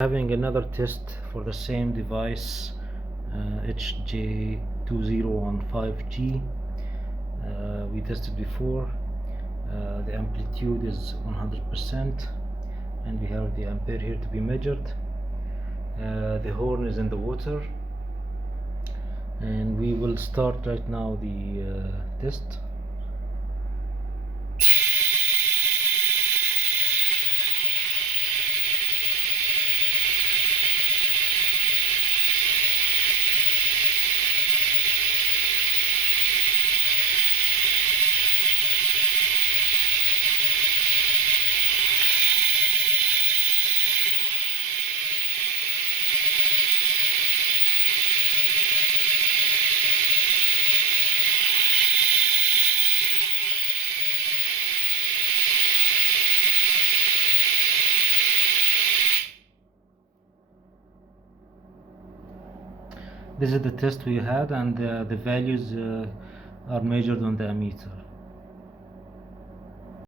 Having another test for the same device, HJ2015G. We tested before. The amplitude is 100%, and we have the ampere here to be measured. The horn is in the water, and we will start right now the test. This is the test we had, and the values are measured on the ammeter.